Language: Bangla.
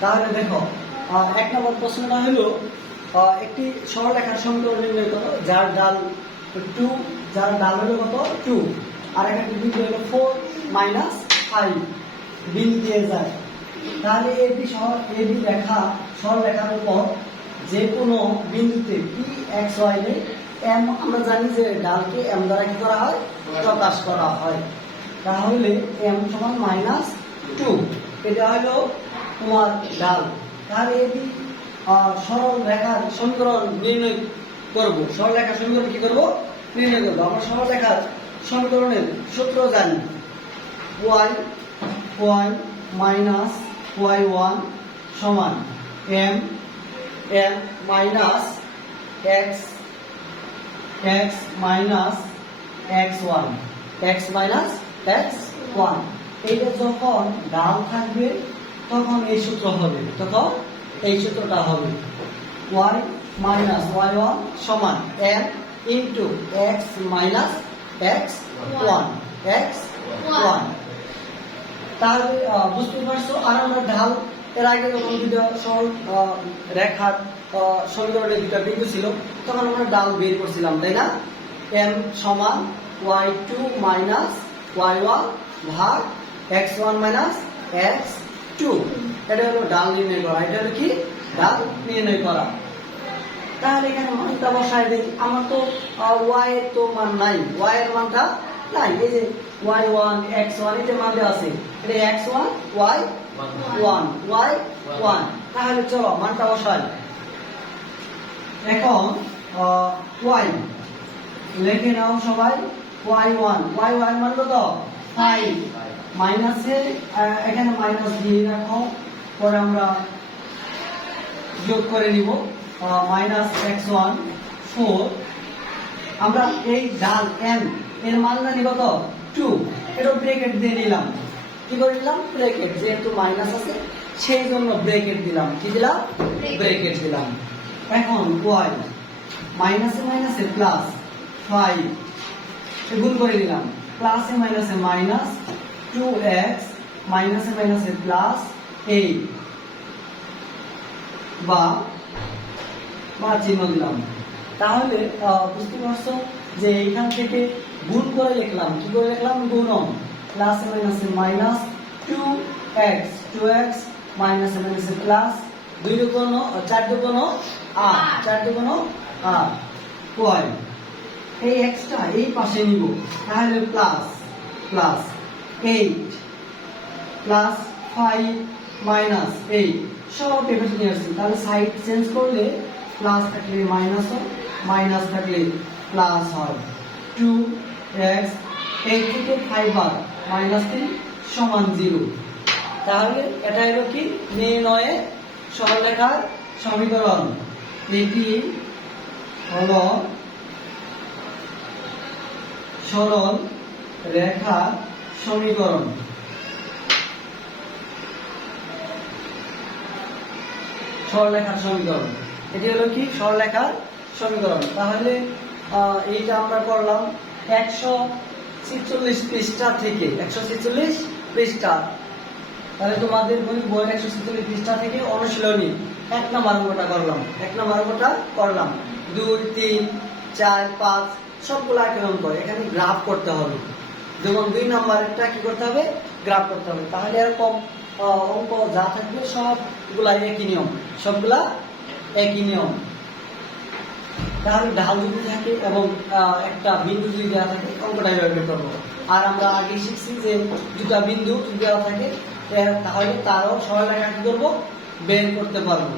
তাহলে দেখো, এক নম্বর প্রশ্নটা হলো একটি সরলরেখার সমীকরণ নির্ণয় করো যার ডাল 2, যার ডাল হলো কত 2, আর একটা বিন্দু হলো 4 - 5 বিন্দু দিয়ে যায়। তাহলে এবি রেখা সরলরেখার উপর যে কোনো বিন্দুতে পি এক্স ওয়াই নেই এম, আমরা জানি যে ডালকে এম দ্বারা কি করা হয়, প্রকাশ করা হয়। তাহলে এম সমান -2, এটা হলো তোমার ডাল। তাহলে এবি সরল রেখার সমীকরণ নির্ণয় করব। সরল রেখার সমীকরণ কি করব, নির্ণয় করব। আমরা সরল রেখার সমীকরণের সূত্র জানি, y y1 সমান m minus x minus x1 এইটা যখন ডাল থাকবে তখন এই সূত্র হবে, তখন এই সূত্রটা হবে y মাইনাস y1 সমান m into x minus x1 তাহলে বুঝতে পারছো। আর আমরা ঢাল এর আগে যখন দুটো সরল রেখার সমীকরণে দুটো বিন্দু ছিল তখন আমরা ডাল বের করছিলাম, তাই না? m সমান y2 মাইনাস y1 ভাগ x1 মাইনাস x2, এটা হলো ডাল নির্ণয় করা। এটা হলো কি, ডাল নির্ণয় করা। তাহলে এখানে মানটা বসাই দিই। আমার তো y এর তো মান নাই, y এর মানটা নাই। এই যে y1 x1 এর মান দেওয়া আছে, এটা x1 y1 তাহলে চলো মানটা বসাই। এখন y লিখে নাও সবাই, y1 মান কত 5, মাইনাসে এখানে মাইনাস দিয়ে রাখো, পরে আমরা যোগ করে নিব মাইনাস x1 4। আমরা এই ডাল m এর মান জানি কত 2, এটা ব্র্যাকেট দিয়ে নিলাম। কি করে নিলাম, ব্র্যাকেট, যেহেতু মাইনাস আছে সেই জন্য ব্র্যাকেট দিলাম। কি দিলাম, ব্র্যাকেট দিলাম। এখন y মাইনাসে মাইনাসে প্লাস 5 গুণ করে নিলাম, প্লাসে মাইনাসে মাইনাস 2x মাইনাসে মাইনাসে প্লাস 8 বা চিহ্ন দিলাম। তাহলে বুঝতে পারছো যে এখান থেকে গুণ করে লিখলাম। কি করে লিখলাম, গুণন, প্লাসে মাইনাসে মাইনাস 2x মাইনাসে মাইনাসে প্লাস 2 দুগুণ 4 দুগুণ 8 y এই এক্সট্রা এই পাশে নিব, তাহলে প্লাস 8 প্লাস 5 মাইনাস 8 সব এখানে নিয়ে আসছি। তাহলে সাইড চেঞ্জ করলে প্লাস থাকলে মাইনাস হয়, মাইনাস থাকলে প্লাস হয়। 2x 8 থেকে 5 বার মাইনাস 3 সমান 0। তাহলে এটা হলো কি, নির্ণয়ে সরলরেখার সমীকরণ। এটি হলো সরল রেখার সমীকরণ। সরলরেখার সমীকরণ, এটি হলো কি, সরলরেখার সমীকরণ। তাহলে এইটা আমরা করলাম 146 পৃষ্ঠা থেকে, 146 পৃষ্ঠা। তাহলে তোমাদের বইয়ের 146 পৃষ্ঠা থেকে অনুশীলনী 1 নম্বর অঙ্কটা করলাম। 2, 3, 4, 5 সবগুলো একই অঙ্ক। এখানে গ্রাফ করতে হবে। যেমন 2 নম্বরেরটা কি করতে হবে, গ্রাফ করতে হবে। তাহলে এরকম অঙ্ক যা থাকবে সবগুলা একই নিয়ম, সবগুলা একই নিয়ম। তাহলে ঢাল যদি থাকে এবং একটা বিন্দু যদি দেওয়া থাকে অঙ্কটা এইভাবে করবো। আর আমরা আগে শিখছি যে দুটা বিন্দু দেওয়া থাকে তাহলে তারও সরলরেখা কি করবো, বের করতে পারবো।